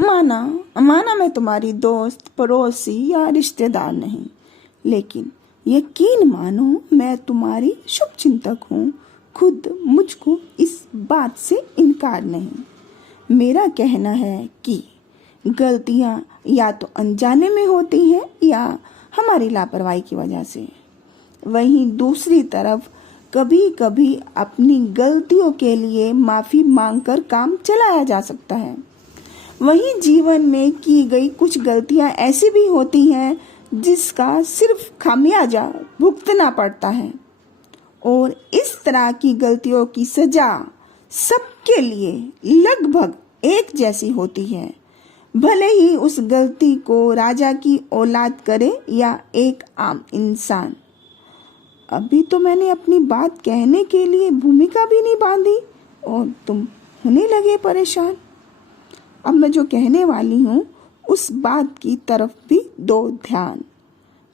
माना माना मैं तुम्हारी दोस्त, पड़ोसी या रिश्तेदार नहीं, लेकिन यकीन मानो मैं तुम्हारी शुभचिंतक हूँ। खुद मुझको इस बात से इनकार नहीं। मेरा कहना है कि गलतियाँ या तो अनजाने में होती हैं या हमारी लापरवाही की वजह से। वहीं दूसरी तरफ कभी कभी अपनी गलतियों के लिए माफ़ी मांगकर काम चलाया जा सकता है। वहीं जीवन में की गई कुछ गलतियां ऐसी भी होती हैं जिसका सिर्फ खामियाजा भुगतना पड़ता है, और इस तरह की गलतियों की सजा सबके लिए लगभग एक जैसी होती है, भले ही उस गलती को राजा की औलाद करे या एक आम इंसान। अभी तो मैंने अपनी बात कहने के लिए भूमिका भी नहीं बांधी और तुम होने लगे परेशान। अब मैं जो कहने वाली हूँ उस बात की तरफ भी दो ध्यान।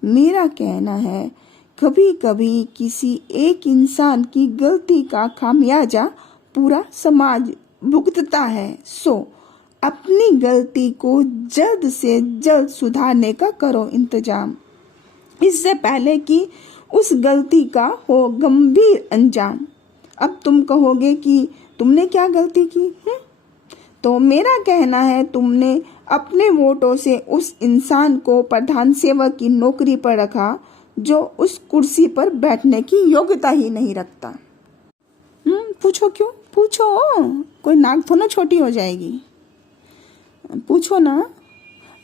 मेरा कहना है कभी कभी किसी एक इंसान की गलती का खामियाजा पूरा समाज भुगतता है। सो अपनी गलती को जल्द से जल्द सुधारने का करो इंतजाम, इससे पहले कि उस गलती का हो गंभीर अंजाम। अब तुम कहोगे कि तुमने क्या गलती की? तो मेरा कहना है तुमने अपने वोटों से उस इंसान को प्रधान सेवक की नौकरी पर रखा जो उस कुर्सी पर बैठने की योग्यता ही नहीं रखता। पूछो क्यों? पूछो, कोई नाक थोड़ा छोटी हो जाएगी। पूछो ना।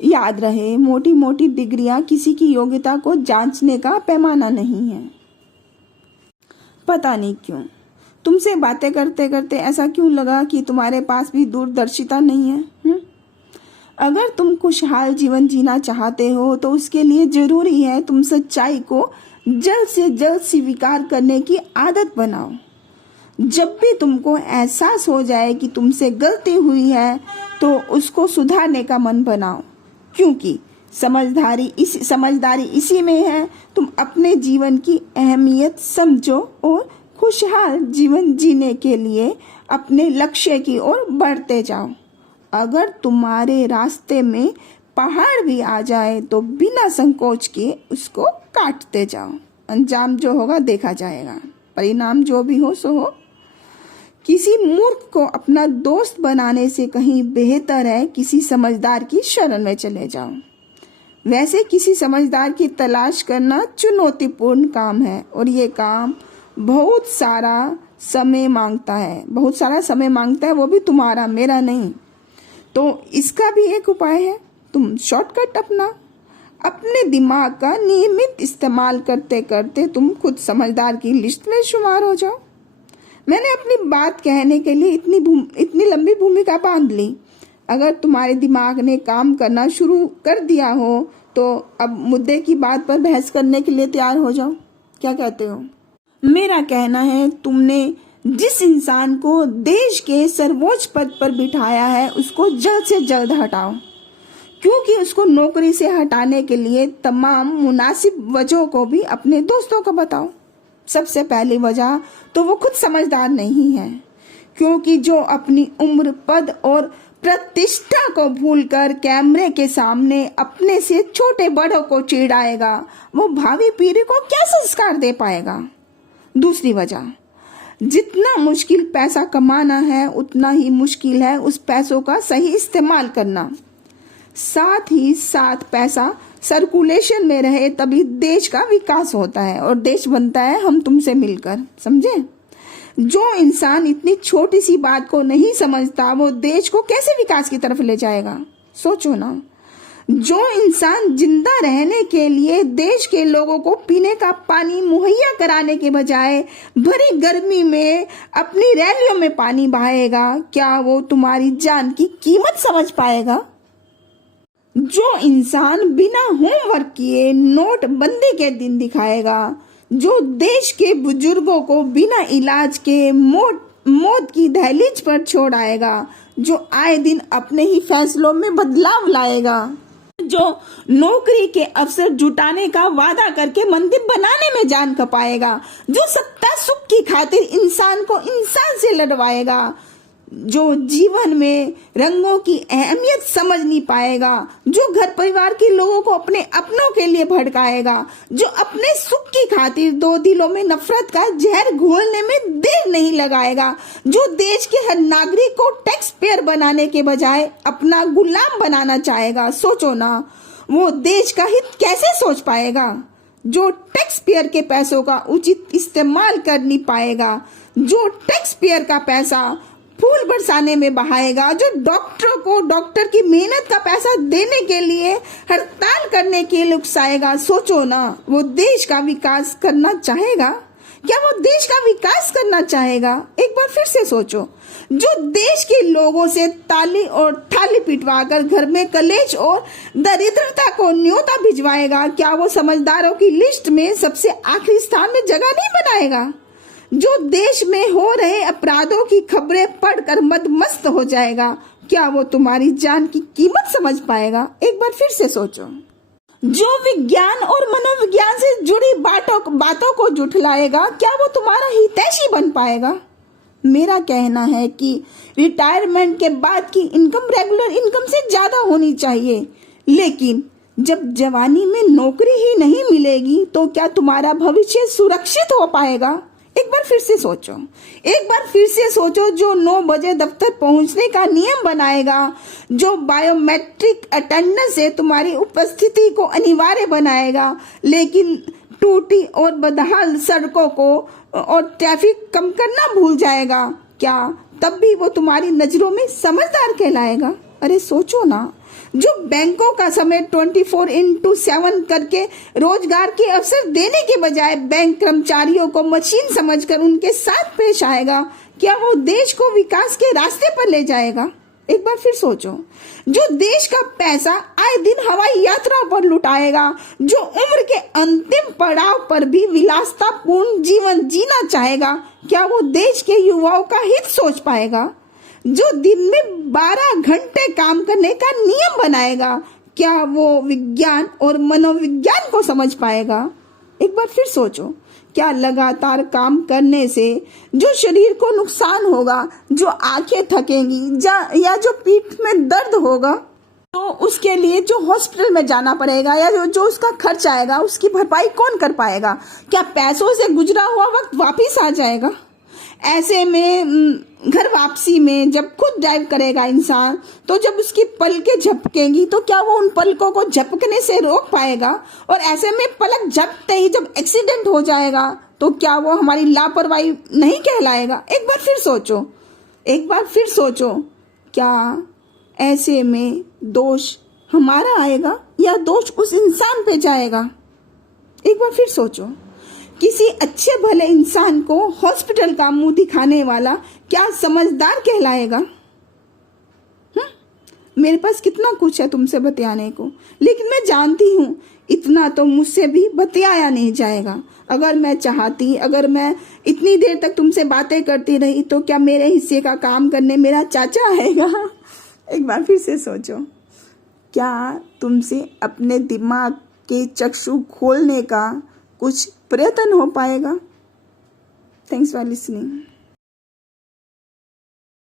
याद रहे, मोटी मोटी डिग्रियां किसी की योग्यता को जांचने का पैमाना नहीं है। पता नहीं क्यों तुमसे बातें करते करते ऐसा क्यों लगा कि तुम्हारे पास भी दूरदर्शिता नहीं है। अगर तुम खुशहाल जीवन जीना चाहते हो तो उसके लिए जरूरी है तुम सच्चाई को जल्द से जल्द स्वीकार करने की आदत बनाओ। जब भी तुमको एहसास हो जाए कि तुमसे गलती हुई है तो उसको सुधारने का मन बनाओ, क्योंकि समझदारी इसी में है तुम अपने जीवन की अहमियत समझो और खुशहाल जीवन जीने के लिए अपने लक्ष्य की ओर बढ़ते जाओ। अगर तुम्हारे रास्ते में पहाड़ भी आ जाए तो बिना संकोच के उसको काटते जाओ। अंजाम जो होगा देखा जाएगा, परिणाम जो भी हो सो हो। किसी मूर्ख को अपना दोस्त बनाने से कहीं बेहतर है किसी समझदार की शरण में चले जाओ। वैसे किसी समझदार की तलाश करना चुनौतीपूर्ण काम है और ये काम बहुत सारा समय मांगता है, वो भी तुम्हारा, मेरा नहीं। तो इसका भी एक उपाय है, तुम शॉर्टकट अपने दिमाग का नियमित इस्तेमाल करते करते तुम खुद समझदार की लिस्ट में शुमार हो जाओ। मैंने अपनी बात कहने के लिए इतनी लंबी भूमिका बांध ली। अगर तुम्हारे दिमाग ने काम करना शुरू कर दिया हो तो अब मुद्दे की बात पर बहस करने के लिए तैयार हो जाओ। क्या कहते हो? मेरा कहना है तुमने जिस इंसान को देश के सर्वोच्च पद पर बिठाया है उसको जल्द से जल्द हटाओ, क्योंकि उसको नौकरी से हटाने के लिए तमाम मुनासिब वजहों को भी अपने दोस्तों को बताओ। सबसे पहली वजह तो वो खुद समझदार नहीं है, क्योंकि जो अपनी उम्र, पद और प्रतिष्ठा को भूलकर कैमरे के सामने अपने से छोटे बड़ों को चिढ़ाएगा वो भावी पीढ़ी को क्या संस्कार दे पाएगा। दूसरी वजह, जितना मुश्किल पैसा कमाना है उतना ही मुश्किल है उस पैसों का सही इस्तेमाल करना। साथ ही साथ पैसा सर्कुलेशन में रहे तभी देश का विकास होता है और देश बनता है हम तुमसे मिलकर, समझे? जो इंसान इतनी छोटी सी बात को नहीं समझता वो देश को कैसे विकास की तरफ ले जाएगा? सोचो ना। जो इंसान जिंदा रहने के लिए देश के लोगों को पीने का पानी मुहैया कराने के बजाय भरी गर्मी में अपनी रैलियों में पानी बहाएगा, क्या वो तुम्हारी जान की कीमत समझ पाएगा? जो इंसान बिना होमवर्क किए नोटबंदी के दिन दिखाएगा, जो देश के बुजुर्गों को बिना इलाज के मौत की दहलीज पर छोड़ आएगा, जो आए दिन अपने ही फैसलों में बदलाव लाएगा, जो नौकरी के अवसर जुटाने का वादा करके मंदिर बनाने में जान खपाएगा, जो सत्ता सुख की खातिर इंसान को इंसान से लड़वाएगा, जो जीवन में रंगों की अहमियत समझ नहीं पाएगा, जो घर परिवार के लोगों को अपने अपनों के लिए भड़काएगा, जो अपने सुख की खातिर दो दिलों में नफरत का जहर घोलने में देर नहीं लगाएगा, जो देश के हर नागरिक को टैक्स पेयर बनाने के बजाय अपना गुलाम बनाना चाहेगा। सोचो ना, वो देश का हित कैसे सोच पाएगा? जो टैक्स पेयर के पैसों का उचित इस्तेमाल कर नहीं पाएगा, जो टैक्स पेयर का पैसा फूल बरसाने में बहाएगा, जो डॉक्टरों को डॉक्टर की मेहनत का पैसा देने के लिए हड़ताल करने के लिए उकसाएगा। सोचो ना, वो देश का विकास करना चाहेगा? क्या वो देश का विकास करना चाहेगा? एक बार फिर से सोचो। जो देश के लोगों से ताली और थाली पिटवाकर घर में कलेश और दरिद्रता को न्योता भिजवाएगा, क्या वो समझदारों की लिस्ट में सबसे आखिरी स्थान में जगह नहीं बनाएगा? जो देश में हो रहे अपराधों की खबरें पढ़कर मदमस्त हो जाएगा, क्या वो तुम्हारी जान की कीमत समझ पाएगा? एक बार फिर से सोचो। जो विज्ञान और मनोविज्ञान से जुड़ी बातों को जुठलाएगा, क्या वो तुम्हारा हितैषी बन पाएगा? मेरा कहना है कि रिटायरमेंट के बाद की इनकम रेगुलर इनकम से ज्यादा होनी चाहिए, लेकिन जब जवानी में नौकरी ही नहीं मिलेगी तो क्या तुम्हारा भविष्य सुरक्षित हो पाएगा? एक बार फिर से सोचो। एक बार फिर से सोचो। जो 9 बजे दफ्तर पहुंचने का नियम बनाएगा, जो बायोमेट्रिक अटेंडेंस से तुम्हारी उपस्थिति को अनिवार्य बनाएगा, लेकिन टूटी और बदहाल सड़कों को और ट्रैफिक कम करना भूल जाएगा, क्या तब भी वो तुम्हारी नजरों में समझदार कहलाएगा? अरे सोचो ना। जो बैंकों का समय 24/7 करके रोजगार के अवसर देने के बजाय बैंक कर्मचारियों को मशीन समझकर उनके साथ पेश आएगा, क्या वो देश को विकास के रास्ते पर ले जाएगा? एक बार फिर सोचो। जो देश का पैसा आए दिन हवाई यात्रा पर लुटाएगा, जो उम्र के अंतिम पड़ाव पर भी विलासतापूर्ण जीवन जीना चाहेगा, क्या वो देश के युवाओं का हित सोच पाएगा? जो दिन में 12 घंटे काम करने का नियम बनाएगा, क्या वो विज्ञान और मनोविज्ञान को समझ पाएगा? एक बार फिर सोचो। क्या लगातार काम करने से जो शरीर को नुकसान होगा, जो आंखें थकेंगी या जो पीठ में दर्द होगा, तो उसके लिए जो हॉस्पिटल में जाना पड़ेगा या जो उसका खर्च आएगा, उसकी भरपाई कौन कर पाएगा? क्या पैसों से गुजरा हुआ वक्त वापिस आ जाएगा? ऐसे में घर वापसी में जब खुद ड्राइव करेगा इंसान, तो जब उसकी पलकें झपकेंगी तो क्या वो उन पलकों को झपकने से रोक पाएगा? और ऐसे में पलक झपकते ही जब एक्सीडेंट हो जाएगा तो क्या वो हमारी लापरवाही नहीं कहलाएगा? एक बार फिर सोचो। एक बार फिर सोचो। क्या ऐसे में दोष हमारा आएगा या दोष उस इंसान पे जाएगा? एक बार फिर सोचो। किसी अच्छे भले इंसान को हॉस्पिटल का मुंह दिखाने वाला क्या समझदार कहलाएगा? मेरे पास कितना कुछ है तुमसे बतियाने को, लेकिन मैं जानती हूँ इतना तो मुझसे भी बतियाया नहीं जाएगा। अगर मैं चाहती, अगर मैं इतनी देर तक तुमसे बातें करती रही तो क्या मेरे हिस्से का काम करने मेरा चाचा आएगा? एक बार फिर से सोचो। क्या तुमसे अपने दिमाग के चक्षु खोलने का कुछ प्रयत्न हो पाएगा? Thanks for listening.